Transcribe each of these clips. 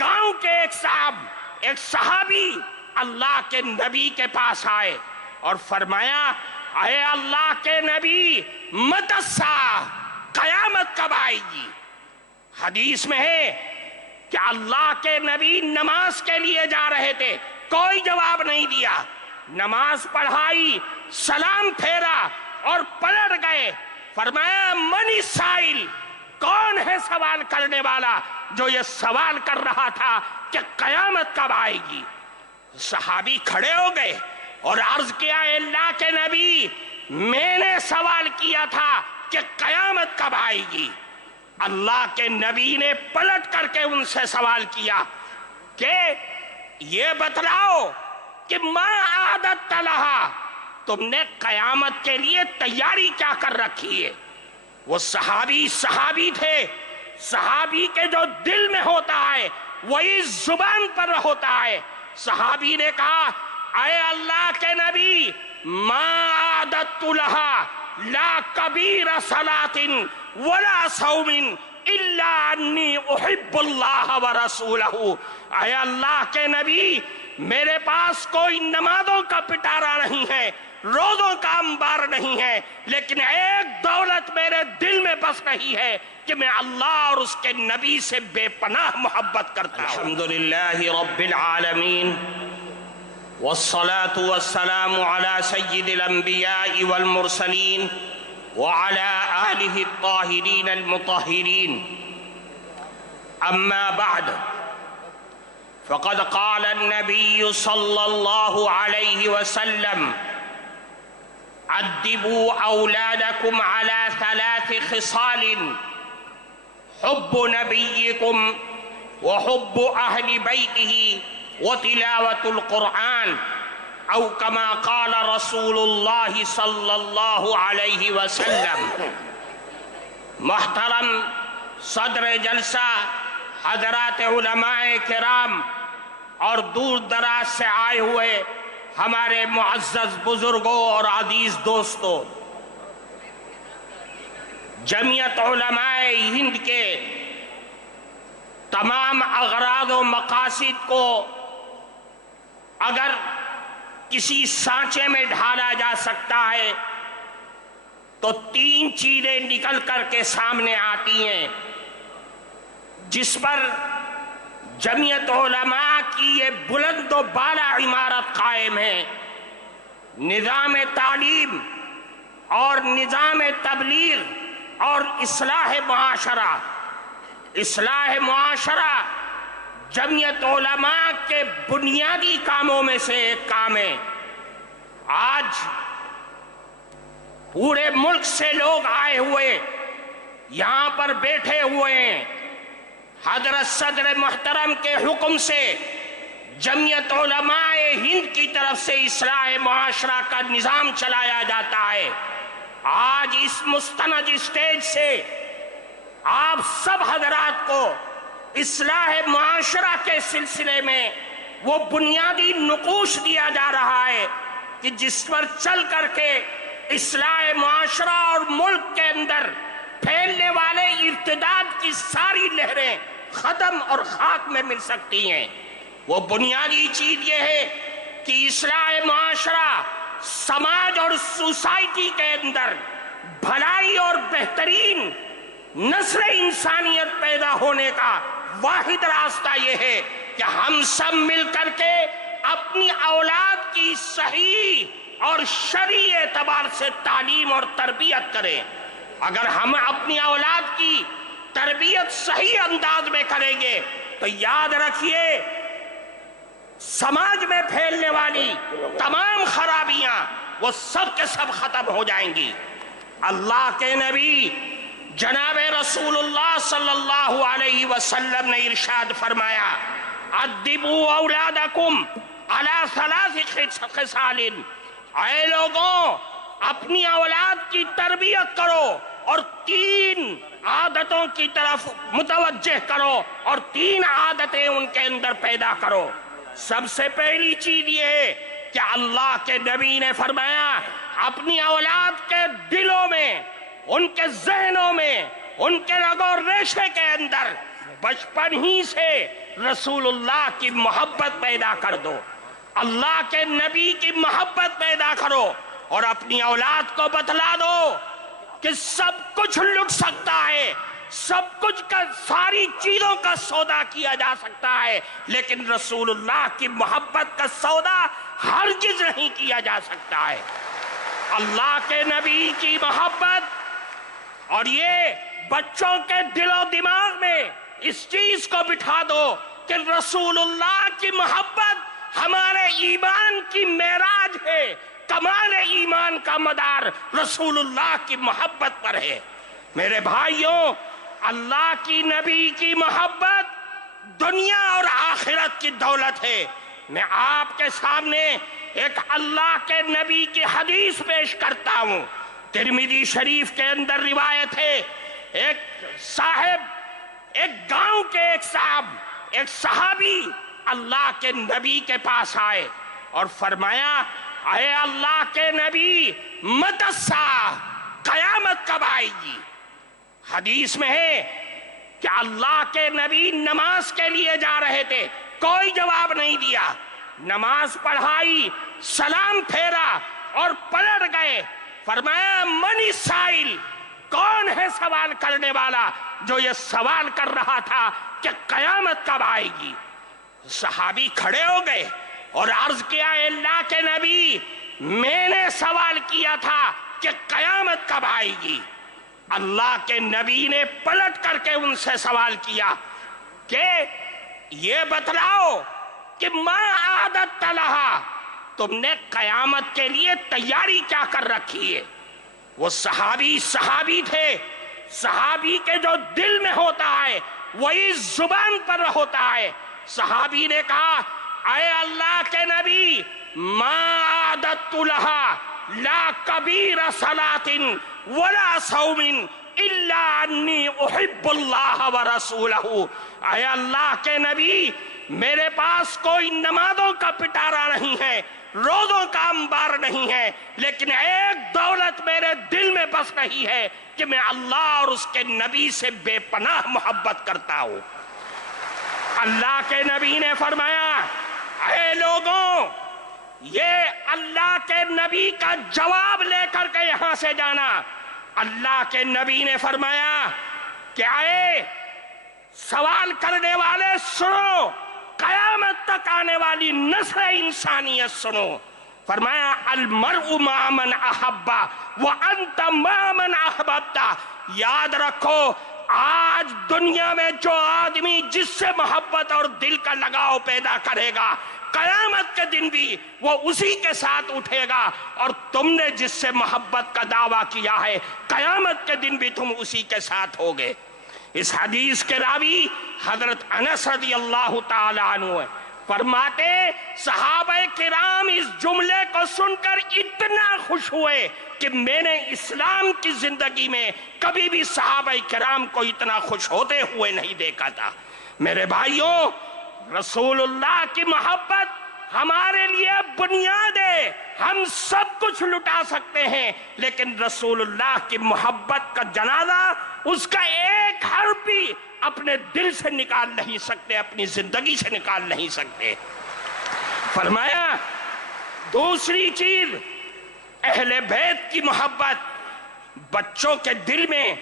گاؤں کے ایک صحابی اللہ کے نبی کے پاس آئے اور فرمایا اے اللہ کے نبی متی الساعہ، قیامت کب آئے گی؟ حدیث میں ہے کہ اللہ کے نبی نماز کے لیے جا رہے تھے، کوئی جواب نہیں دیا، نماز پڑھائی، سلام پھیرا اور پلٹ گئے، فرمایا من السائل، کون ہے سوال کرنے والا جو یہ سوال کر رہا تھا کہ قیامت کب آئے گی؟ صحابی کھڑے ہو گئے اور عرض کیا اے اللہ کے نبی میں نے سوال کیا تھا کہ قیامت کب آئے گی۔ اللہ کے نبی نے پلٹ کر کے ان سے سوال کیا کہ یہ بتلاؤ کہ ما اعددت لہا، تم نے قیامت کے لیے تیاری کیا کر رکھی ہے؟ وہ صحابی تھے، صحابی کے جو دل میں ہوتا ہے وہی زبان پر ہوتا ہے۔ صحابی نے کہا اے اللہ کے نبی ما اعددت لہا لا کبیر صلاۃ ولا صوم الا انی احب اللہ ورسولہ، اے اللہ کے نبی میرے پاس کوئی نمازوں کا پٹارا نہیں ہے، روزوں کا انبار نہیں ہے، لیکن ایک دولت میرے دل میں بس رہی ہے کہ میں اللہ اور اس کے نبی سے بے پناہ محبت کرتا ہوں۔ الحمدللہ رب العالمین والصلاة والسلام على سید الانبیاء والمرسلین وعلى آلہ الطاہرین المطہرین، اما بعد فقد قال النبی صلی اللہ علیہ وسلم ادبوا اولادکم على 3 خصال حب نبیکم وحب اہل بیتہ وتلاوۃ القرآن، او کما قال رسول اللہ صلی اللہ علیہ وسلم۔ محترم صدر جلسہ، حضرات علماء کرام اور دور دراز سے آئے ہوئے ہمارے معزز بزرگوں اور عزیز دوستوں، جمعیت علماء ہند کے تمام اغراض و مقاصد کو اگر کسی سانچے میں ڈھالا جا سکتا ہے تو 3 چیزیں نکل کر کے سامنے آتی ہیں جس پر جمعیت علماء کی یہ بلند و بالا عمارت قائم ہے: نظام تعلیم اور نظام تبلیغ اور اصلاح معاشرہ۔ اصلاح معاشرہ جمعیت علماء کے بنیادی کاموں میں سے ایک کام ہے۔ آج پورے ملک سے لوگ آئے ہوئے یہاں پر بیٹھے ہوئے ہیں، حضرت صدر محترم کے حکم سے جمعیت علماء ہند کی طرف سے اصلاح معاشرہ کا نظام چلایا جاتا ہے۔ آج اس مستند اسٹیج سے آپ سب حضرات کو اصلاح معاشرہ کے سلسلے میں وہ بنیادی نقوش دیا جا رہا ہے کہ جس پر چل کر کے اصلاح معاشرہ اور ملک کے اندر پھیلنے والے ارتداد کی ساری لہریں ختم اور خاک میں مل سکتی ہیں۔ وہ بنیادی چیز یہ ہے کہ اصلاح معاشرہ سماج اور سوسائٹی کے اندر بھلائی اور بہترین نسل انسانیت پیدا ہونے کا واحد راستہ یہ ہے کہ ہم سب مل کر کے اپنی اولاد کی صحیح اور شرعی اعتبار سے تعلیم اور تربیت کریں۔ اگر ہم اپنی اولاد کی تربیت صحیح انداز میں کریں گے تو یاد رکھیے سماج میں پھیلنے والی تمام خرابیاں وہ سب کے سب ختم ہو جائیں گی۔ اللہ کے نبی جناب رسول اللہ صلی اللہ علیہ وسلم نے ارشاد فرمایا ادبوا اولادکم علی 3 خصال، اے لوگوں اپنی اولاد کی تربیت کرو اور 3 عادتوں کی طرف متوجہ کرو اور 3 عادتیں ان کے اندر پیدا کرو۔ سب سے پہلی چیز یہ ہے کہ اللہ کے نبی نے فرمایا اپنی اولاد کے دلوں میں، ان کے ذہنوں میں، ان کے رگ و ریشے کے اندر بچپن ہی سے رسول اللہ کی محبت پیدا کر دو، اللہ کے نبی کی محبت پیدا کرو، اور اپنی اولاد کو بتلا دو کہ سب کچھ لٹ سکتا ہے، سب کچھ کا ساری چیزوں کا سودا کیا جا سکتا ہے، لیکن رسول اللہ کی محبت کا سودا ہرگز نہیں کیا جا سکتا ہے۔ اللہ کے نبی کی محبت، اور یہ بچوں کے دل و دماغ میں اس چیز کو بٹھا دو کہ رسول اللہ کی محبت ہمارے ایمان کی معراج ہے، کمال ایمان کا مدار رسول اللہ کی محبت پر ہے۔ میرے بھائیوں، اللہ کی نبی کی محبت دنیا اور آخرت کی دولت ہے۔ میں آپ کے سامنے ایک اللہ کے نبی کی حدیث پیش کرتا ہوں۔ ترمذی شریف کے اندر روایت ہے، ایک گاؤں کے ایک صحابی اللہ کے نبی کے پاس آئے اور فرمایا، اے اللہ کے نبی، متی الساعہ، قیامت کب آئے گی؟ حدیث میں ہے کہ اللہ کے نبی نماز کے لیے جا رہے تھے، کوئی جواب نہیں دیا، نماز پڑھائی، سلام پھیرا اور پلٹ گئے۔ فرمایا، من السائل، کون ہے سوال کرنے والا جو یہ سوال کر رہا تھا کہ قیامت کب آئے گی؟ صحابی کھڑے ہو گئے اور عرض کیا، اللہ کے نبی، میں نے سوال کیا تھا کہ قیامت کب آئے گی۔ اللہ کے نبی نے پلٹ کر کے ان سے سوال کیا کہ یہ بتلاؤ کہ ما عادت لہا، تم نے قیامت کے لیے تیاری کیا کر رکھی ہے؟ وہ صحابی تھے، صحابی کے جو دل میں ہوتا ہے وہی زبان پر ہوتا ہے۔ صحابی نے کہا، اے اللہ کے نبی، ما عادت لہا لا کبیر صلاۃ ولا صوم الا انی احب اللہ ورسولہ۔ اے اللہ کے نبی، میرے پاس کوئی نمازوں کا پٹارا نہیں ہے، روزوں کا انبار نہیں ہے، لیکن ایک دولت میرے دل میں بس رہی ہے کہ میں اللہ اور اس کے نبی سے بے پناہ محبت کرتا ہوں۔ اللہ کے نبی نے فرمایا، اے لوگوں، یہ اللہ کے نبی کا جواب لے کر کے یہاں سے جانا۔ اللہ کے نبی نے فرمایا کہ اے سوال کرنے والے سنو، قیامت تک آنے والی نسل انسانیت سنو۔ فرمایا، المرء مع من احب وانت مع من احببت۔ یاد رکھو، آج دنیا میں جو آدمی جس سے محبت اور دل کا لگاؤ پیدا کرے گا، قیامت کے دن بھی وہ اسی کے ساتھ اٹھے گا، اور تم نے جس سے محبت کا دعویٰ کیا ہے، قیامت کے دن بھی تم اسی کے ساتھ ہوگے۔ اس حدیث کے راوی حضرت انس رضی اللہ تعالی عنہ فرماتے، صحابہ کرام اس جملے کو سن کر اتنا خوش ہوئے کہ میں نے اسلام کی زندگی میں کبھی بھی صحابہ کرام کو اتنا خوش ہوتے ہوئے نہیں دیکھا تھا۔ میرے بھائیوں، رسول اللہ کی محبت ہمارے لیے بنیاد ہے۔ ہم سب کچھ لٹا سکتے ہیں، لیکن رسول اللہ کی محبت کا جنازہ، اس کا ایک حرف بھی اپنے دل سے نکال نہیں سکتے، اپنی زندگی سے نکال نہیں سکتے۔ فرمایا، دوسری چیز، اہل بیت کی محبت، بچوں کے دل میں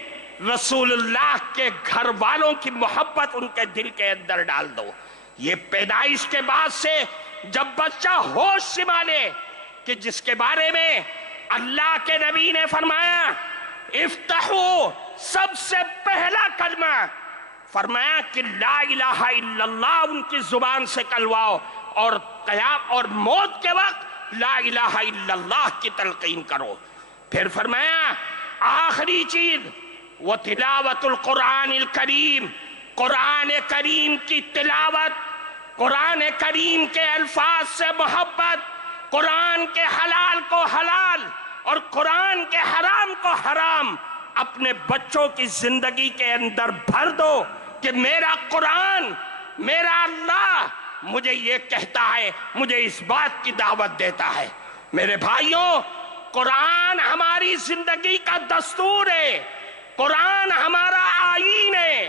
رسول اللہ کے گھر والوں کی محبت ان کے دل کے اندر ڈال دو۔ یہ پیدائش کے بعد سے جب بچہ ہوش سنبھالے کہ جس کے بارے میں اللہ کے نبی نے فرمایا، افتحوا، سب سے پہلا کلمہ فرمایا کہ لا الہ الا اللہ ان کی زبان سے کلواؤ، اور موت کے وقت لا الہ الا اللہ کی تلقین کرو۔ پھر فرمایا آخری چیز، وہ تلاوت القرآن الکریم، قرآن کریم کی تلاوت، قرآن کریم کے الفاظ سے محبت، قرآن کے حلال کو حلال اور قرآن کے حرام کو حرام اپنے بچوں کی زندگی کے اندر بھر دو کہ میرا قرآن، میرا اللہ مجھے یہ کہتا ہے، مجھے اس بات کی دعوت دیتا ہے۔ میرے بھائیوں، قرآن ہماری زندگی کا دستور ہے، قرآن ہمارا آئین ہے،